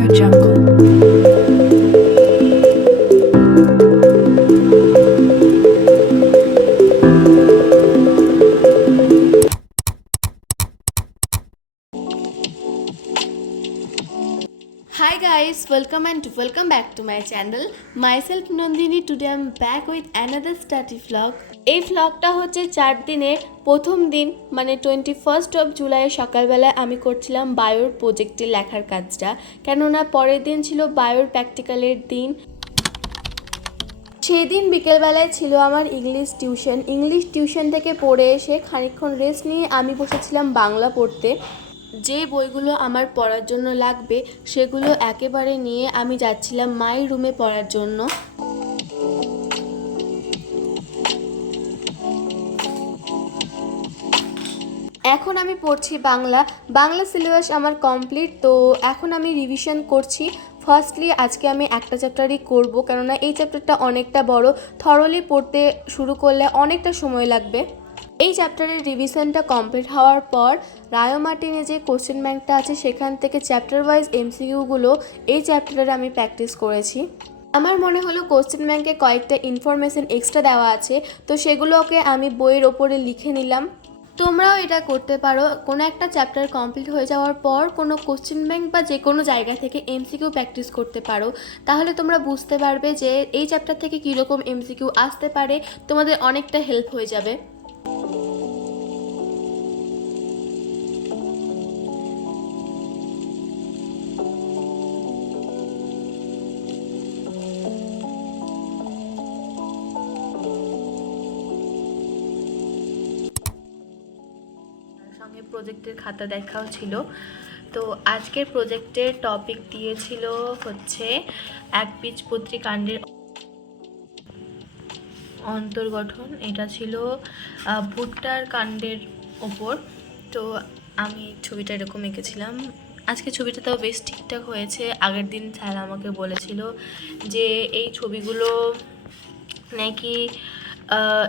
AudioJungle. Hi guys, welcome back to my channel. Myself Nandini. Today I'm back with another study vlog. এই ভ্লগটা হচ্ছে 4 দিনের প্রথম দিন মানে 21st অফ জুলাই সকালবেলায় আমি করছিলাম বায়োর প্রজেক্টে লেখার কাজটা, কেননা পরের দিন ছিল বায়োর প্র্যাকটিক্যালের দিন। সেদিন বিকেলবেলায় ছিল আমার ইংলিশ টিউশন থেকে পড়ে এসে খানিকক্ষণ রেস্ট নিয়ে আমি বসেছিলাম বাংলা পড়তে। যে বইগুলো আমার পড়ার জন্য লাগবে সেগুলো একেবারে নিয়ে আমি যাচ্ছিলাম মায়ের রুমে পড়ার জন্য। এখন আমি পড়ছি বাংলা সিলেবাস আমার কমপ্লিট, তো এখন আমি রিভিশন করছি। ফার্স্টলি আজকে আমি একটা চ্যাপ্টারই করব, কেননা এই চ্যাপ্টারটা অনেকটা বড়, থরলি পড়তে শুরু করলে অনেকটা সময় লাগবে। এই চ্যাপ্টারের রিভিশনটা কমপ্লিট হওয়ার পর রায়োমার্টিনে যে কোশ্চেন ব্যাংকটা আছে সেখান থেকে চ্যাপ্টার ওয়াইজ এমসিকিউগুলো এই চ্যাপ্টারে আমি প্র্যাকটিস করেছি। আমার মনে হলো কোশ্চেন ব্যাংকে কয়েকটা ইনফরমেশন এক্সট্রা দেওয়া আছে, তো সেগুলোকে আমি বইয়ের ওপরে লিখে নিলাম। তোমরাও এটা করতে পারো, কোনো একটা চ্যাপ্টার কমপ্লিট হয়ে যাওয়ার পর কোনো কোশ্চেন ব্যাংক বা যে কোনো জায়গা থেকে এমসিকিউ প্র্যাকটিস করতে পারো, তাহলে তোমরা বুঝতে পারবে যে এই চ্যাপ্টার থেকে কীরকম এমসিকিউ আসতে পারে, তোমাদের অনেকটা হেল্প হয়ে যাবে। সঙ্গে প্রজেক্টের খাতা দেখাও ছিল। তো আজকের প্রজেক্টের টপিক দিয়েছিল হচ্ছে একবীজপত্রী কাণ্ডের অন্তর্গঠন। এটা ছিল ভুট্টার কাণ্ডের ওপর। তো আমি ছবিটা এরকম এঁকেছিলাম। আজকে ছবিটা তাও বেশ ঠিকঠাক হয়েছে। আগের দিন স্যার আমাকে বলেছিল যে এই ছবিগুলো নাকি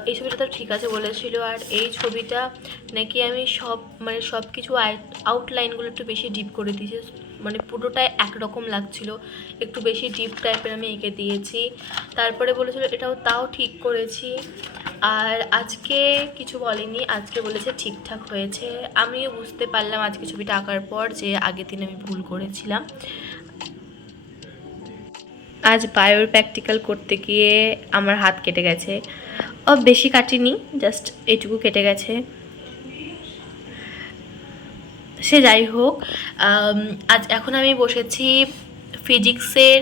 এই ছবিটা তো ঠিক আছে বলেছিল, আর এই ছবিটা নাকি আমি সব কিছু আউটলাইনগুলো একটু বেশি ডিপ করে দিয়েছি, মানে পুরোটাই একরকম লাগছিল, একটু বেশি ডিপ টাইপের আমি এঁকে দিয়েছি। তারপরে বলেছিল এটাও তাও ঠিক করেছি। আর আজকে কিছু বলেনি, আজকে বলেছে ঠিকঠাক হয়েছে। আমিও বুঝতে পারলাম আজকে ছবিটা আঁকার পর যে আগের দিন আমি ভুল করেছিলাম। আজ বায়োর প্র্যাকটিক্যাল করতে গিয়ে আমার হাত কেটে গেছে। বেশি কাটিনি, জাস্ট এইটুকু কেটে গেছে। সে যাই হোক, এখন আমি বসেছি ফিজিক্সের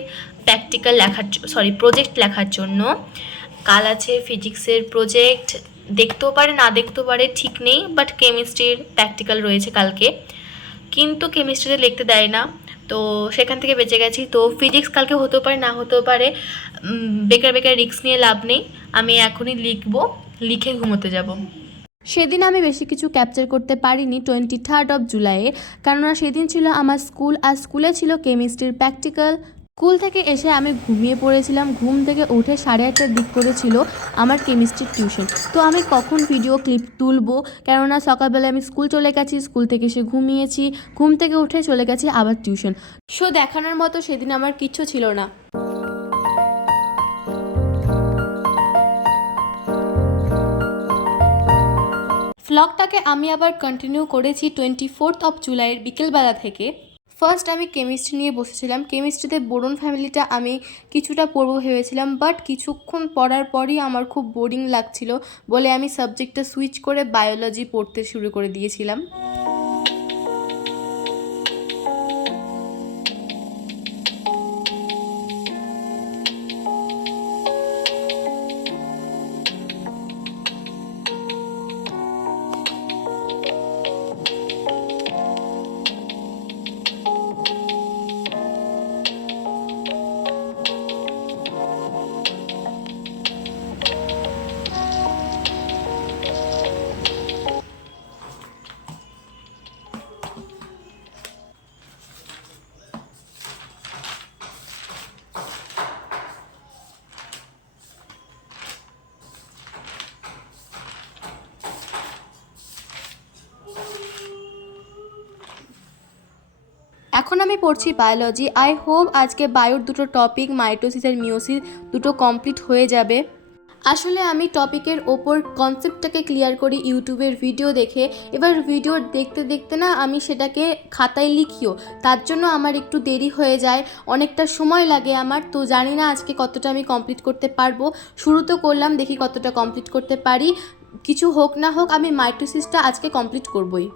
প্রজেক্ট লেখার জন্য। কাল আছে ফিজিক্সের প্রজেক্ট, দেখতেও পারে না দেখতেও পারে ঠিক নেই, বাট কেমিস্ট্রির প্র্যাকটিক্যাল রয়েছে কালকে, কিন্তু কেমিস্ট্রিতে লিখতে দেয় না, তো সেখান থেকে বেঁচে গেছি। তো ফিজিক্স কালকে হতেও পারে না হতেও পারে, বেকার রিস্ক নিয়ে লাভ নেই। আমি এখনই লিখে ঘুমোতে যাব। সেদিন আমি বেশি কিছু ক্যাপচার করতে পারিনি 23rd অফ জুলাইয়ে, কেননা সেদিন ছিল আমার স্কুল, আর স্কুলে ছিল কেমিস্ট্রির প্র্যাকটিক্যাল। স্কুল থেকে এসে আমি ঘুমিয়ে পড়েছিলাম। ঘুম থেকে উঠে 8:30টার দিক করেছিল আমার কেমিস্ট্রির টিউশন। তো আমি কখন ভিডিও ক্লিপ তুলবো, কেননা সকালবেলা আমি স্কুল চলে গেছি, স্কুল থেকে এসে ঘুমিয়েছি, ঘুম থেকে উঠে চলে গেছি আবার টিউশন। দেখানোর মতো সেদিন আমার কিচ্ছু ছিল না। ভ্লগটাকে আমি আবার কন্টিনিউ করেছি 24th অফ জুলাইয়ের বিকেলবেলা থেকে। ফার্স্ট আমি কেমিস্ট্রি নিয়ে বসেছিলাম। কেমিস্ট্রিতে বোরন ফ্যামিলিটা আমি কিছুটা পড়বো ভেবেছিলাম, বাট কিছুক্ষণ পড়ার পরই আমার খুব বোরিং লাগছিল বলে আমি সাবজেক্টটা সুইচ করে বায়োলজি পড়তে শুরু করে দিয়েছিলাম। এখন আমি পড়ছি বায়োলজি। আই হোপ আজকে বায়োর দুটো টপিক মাইটোসিস আর মিওসিস দুটো কমপ্লিট হয়ে যাবে। আসলে আমি টপিকের ওপর কনসেপ্টটাকে ক্লিয়ার করি ইউটিউবের ভিডিও দেখে। এবার ভিডিও দেখতে দেখতে না আমি সেটাকে খাতায় লিখিও, তার জন্য আমার একটু দেরি হয়ে যায়, অনেকটা সময় লাগে আমার। তো জানি না আজকে কতটা আমি কমপ্লিট করতে পারবো। শুরু তো করলাম, দেখি কতটা কমপ্লিট করতে পারি। কিছু হোক না হোক আমি মাইটোসিসটা আজকে কমপ্লিট করবই।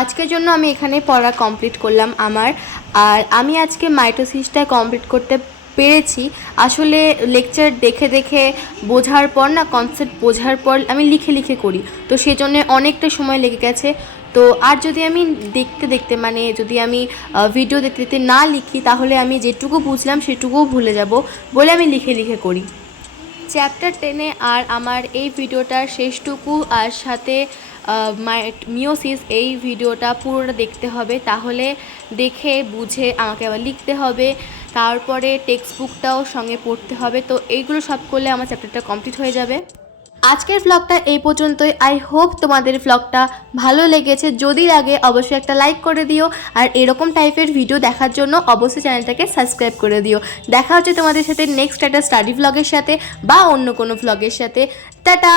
আজকের জন্য আমি এখানে পড়া কমপ্লিট করলাম আমার। আর আমি আজকে মাইটোসিসটা কমপ্লিট করতে পেরেছি। আসলে লেকচার দেখে দেখে বোঝার পর না, কনসেপ্ট বোঝার পর আমি লিখে লিখে করি, তো সেজন্য অনেকটা সময় লেগে গেছে। তো আর যদি আমি দেখতে দেখতে মানে যদি আমি ভিডিও দেখতে দেখতে না লিখি, তাহলে আমি যেটুকু বুঝলাম সেটুকুও ভুলে যাব, বলে আমি লিখে লিখে করি। চ্যাপ্টার 10-এ আর আমার এই ভিডিওটার শেষটুকু আর সাথে মিওসিস এই ভিডিওটা পুরোটা দেখতে হবে, তাহলে দেখে বুঝে আমাকে আবার লিখতে হবে, তারপরে টেক্সট বুকটাও সঙ্গে পড়তে হবে। তো এইগুলো সব করলে আমার চ্যাপ্টারটা কমপ্লিট হয়ে যাবে। আজকের ব্লগটা এই পর্যন্তই। আই হোপ তোমাদের ব্লগটা ভালো লেগেছে। যদি লাগে অবশ্যই একটা লাইক করে দিও, আর এরকম টাইপের ভিডিও দেখার জন্য অবশ্যই চ্যানেলটাকে সাবস্ক্রাইব করে দিও। দেখা হচ্ছে তোমাদের সাথে নেক্সট একটা স্টাডি ব্লগের সাথে বা অন্য কোনো ব্লগের সাথে। টাটা।